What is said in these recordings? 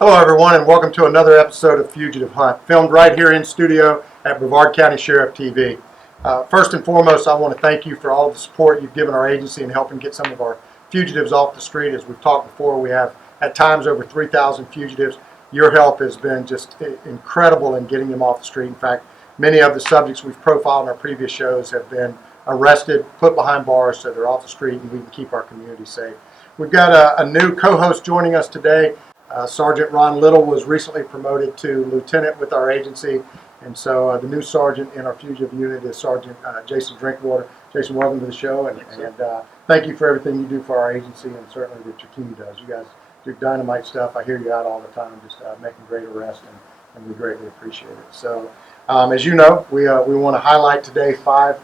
Hello, everyone, and welcome to another episode of Fugitive Hunt, filmed right here in studio at Brevard County Sheriff TV. First and foremost, I want to thank you for all of the support you've given our agency in helping get some of our fugitives off the street. As we've talked before, we have at times over 3,000 fugitives. Your help has been just incredible in getting them off the street. In fact, many of the subjects we've profiled in our previous shows have been arrested, put behind bars so they're off the street and we can keep our community safe. We've got a new co-host joining us today. Sergeant Ron Little was recently promoted to lieutenant with our agency, and so the new sergeant in our fugitive unit is Sergeant Jason Drinkwater. Jason, welcome to the show, and thank you for everything you do for our agency and certainly that your team does. You guys do dynamite stuff. I hear you out all the time, just making great arrests, and we greatly appreciate it. So, as you know, we want to highlight today 5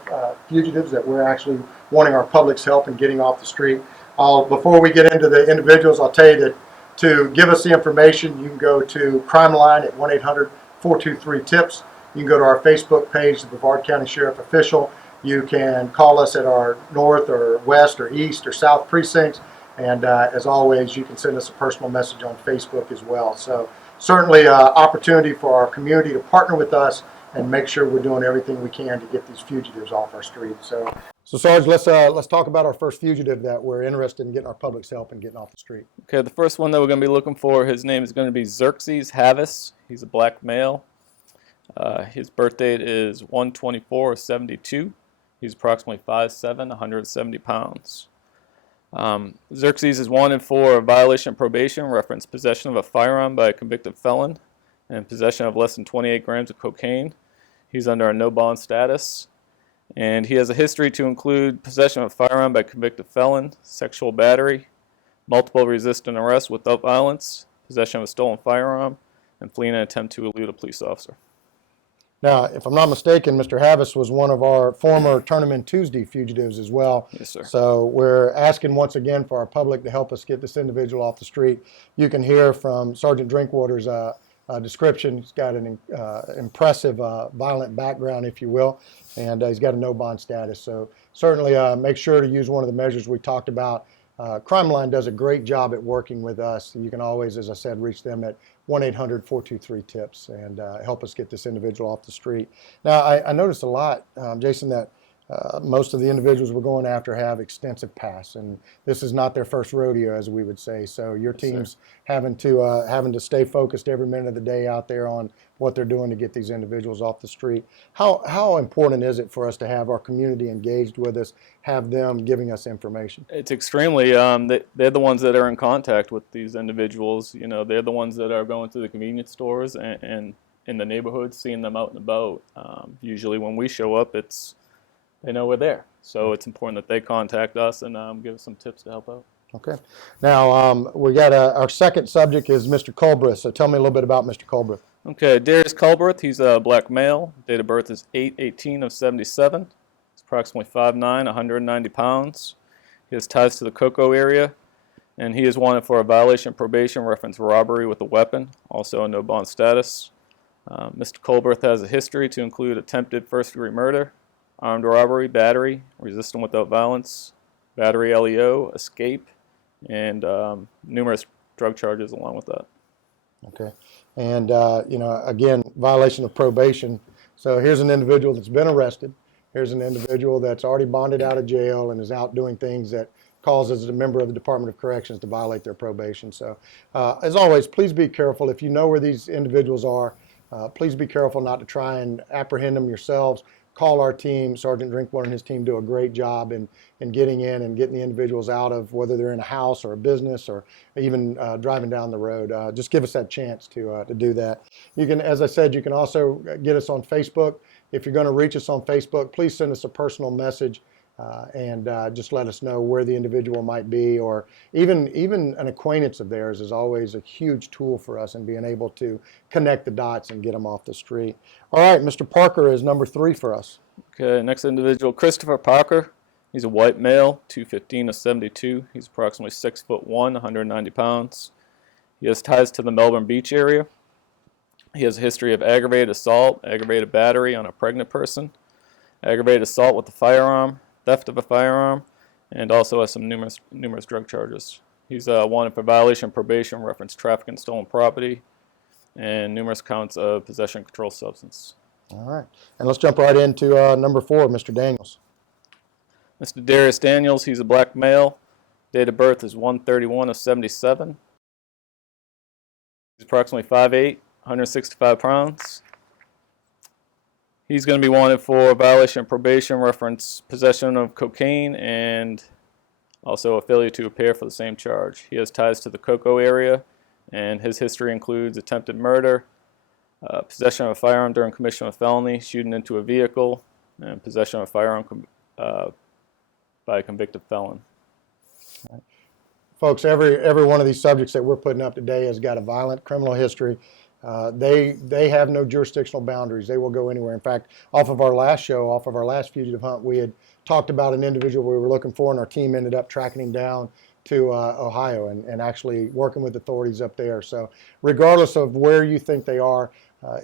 fugitives that we're actually wanting our public's help in getting off the street. Before we get into the individuals, I'll tell you that to give us the information, you can go to CRIMELINE at 1-800-423-TIPS. You can go to our Facebook page, the Brevard County Sheriff Official. You can call us at our north or west or east or south precincts. And as always, you can send us a personal message on Facebook as well. So certainly an opportunity for our community to partner with us and make sure we're doing everything we can to get these fugitives off our streets. So Sarge, let's talk about our first fugitive that we're interested in getting our public's help and getting off the street. Okay, the first one that we're going to be looking for, his name is going to be Xerxes Habits. He's a black male. His birth date is 1/24/72. He's approximately 5'7", 170 pounds. Xerxes is wanted for violation of probation, reference possession of a firearm by a convicted felon, and possession of less than 28 grams of cocaine. He's under a no bond status. And he has a history to include possession of a firearm by a convicted felon, sexual battery, multiple resistant arrests without violence, possession of a stolen firearm, and fleeing in an attempt to elude a police officer. Now, if I'm not mistaken, Mr. Havas was one of our former Tournament Tuesday fugitives as well. Yes, sir. So we're asking once again for our public to help us get this individual off the street. You can hear from Sergeant Drinkwater's description. He's got an impressive violent background, if you will, and he's got a no bond status. So certainly make sure to use one of the measures we talked about. CrimeLine does a great job at working with us. You can always, as I said, reach them at 1-800-423-TIPS and help us get this individual off the street. Now, I noticed a lot, Jason, that most of the individuals we're going after have extensive past, and this is not their first rodeo, as we would say. So your team's having to stay focused every minute of the day out there on what they're doing to get these individuals off the street. How important is it for us to have our community engaged with us, have them giving us information? It's extremely, they're the ones that are in contact with these individuals. You know, they're the ones that are going to the convenience stores and in the neighborhoods, seeing them out and about. Usually when we show up, they know we're there. So it's important that they contact us and give us some tips to help out. Okay. Now, we got our second subject is Mr. Cobra. So tell me a little bit about Mr. Cobra. Okay, Darius Culberth, he's a black male. Date of birth is 8/18/77. He's approximately 5'9", 190 pounds. He has ties to the Cocoa area, and he is wanted for a violation of probation, reference robbery with a weapon, also a no bond status. Mr. Culberth has a history to include attempted first-degree murder, armed robbery, battery, resisting without violence, battery LEO, escape, and numerous drug charges along with that. Okay. And, again, violation of probation. So here's an individual that's been arrested. Here's an individual that's already bonded out of jail and is out doing things that causes a member of the Department of Corrections to violate their probation. So, as always, please be careful. If you know where these individuals are, please be careful not to try and apprehend them yourselves. Call our team. Sergeant Drinkwater and his team do a great job in getting in and getting the individuals out of whether they're in a house or a business or even driving down the road. Just give us that chance to do that. You can, as I said, you can also get us on Facebook. If you're going to reach us on Facebook, please send us a personal message and just let us know where the individual might be, or even an acquaintance of theirs is always a huge tool for us in being able to connect the dots and get them off the street. All right, Mr. Parker is number 3 for us. Okay, next individual, Christopher Parker. He's a white male, 215/72. He's approximately 6'1", 190 pounds. He has ties to the Melbourne Beach area. He has a history of aggravated assault, aggravated battery on a pregnant person, aggravated assault with a firearm, theft of a firearm, and also has some numerous drug charges. He's wanted for violation of probation, reference trafficking, stolen property, and numerous counts of possession of controlled substance. All right. And let's jump right into number 4, Mr. Daniels. Mr. Darius Daniels, he's a black male. Date of birth is 1/31 of 77. He's approximately 5'8", 165 pounds. He's going to be wanted for violation of probation, reference possession of cocaine, and also a failure to appear for the same charge. He has ties to the Cocoa area, and his history includes attempted murder, possession of a firearm during commission of a felony, shooting into a vehicle, and possession of a firearm by a convicted felon. Folks, every one of these subjects that we're putting up today has got a violent criminal history. They have no jurisdictional boundaries. They will go anywhere. In fact, off of our last show, off of our last fugitive hunt, we had talked about an individual we were looking for, and our team ended up tracking him down to Ohio and actually working with authorities up there. So regardless of where you think they are,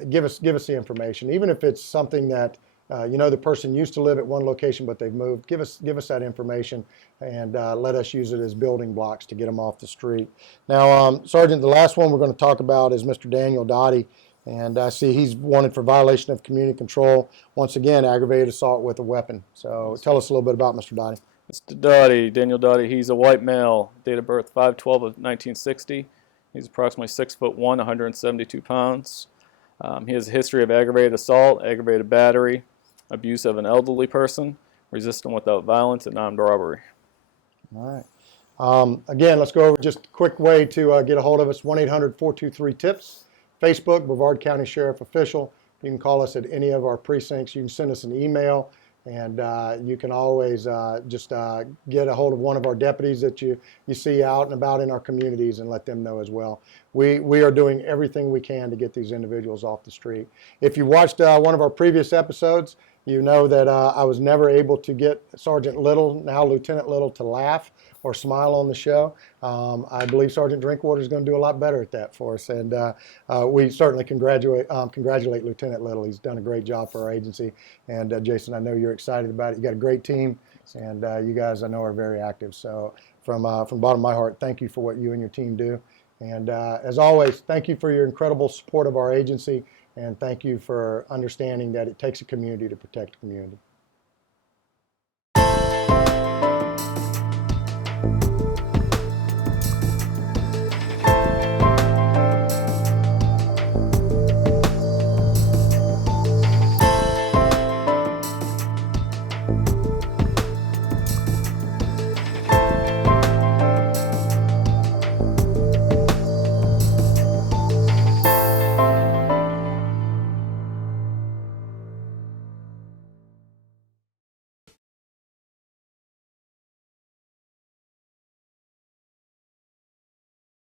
give us the information. Even if it's something that the person used to live at one location but they've moved, give us that information and let us use it as building blocks to get them off the street. Now, Sergeant, the last one we're going to talk about is Mr. Daniel Dottie, and I see he's wanted for violation of community control. Once again, aggravated assault with a weapon. So tell us a little bit about Mr. Dottie. Mr. Dottie, Daniel Dottie, he's a white male, date of birth 5/12 of 1960. He's approximately 6'1", 172 pounds. He has a history of aggravated assault, aggravated battery, abuse of an elderly person, resisting without violence, and armed robbery. All right. Again, let's go over just a quick way to get a hold of us. 1-800-423-TIPS. Facebook, Brevard County Sheriff Official. You can call us at any of our precincts. You can send us an email, and you can always just get a hold of one of our deputies that you see out and about in our communities and let them know as well. We are doing everything we can to get these individuals off the street. If you watched one of our previous episodes, you know that I was never able to get Sergeant Little, now Lieutenant Little, to laugh or smile on the show. I believe Sergeant Drinkwater is going to do a lot better at that for us, and we certainly congratulate Lieutenant Little. He's done a great job for our agency, and Jason, I know you're excited about it. You got a great team, and you guys I know are very active. So from the bottom of my heart, thank you for what you and your team do, and as always, thank you for your incredible support of our agency. And thank you for understanding that it takes a community to protect a community.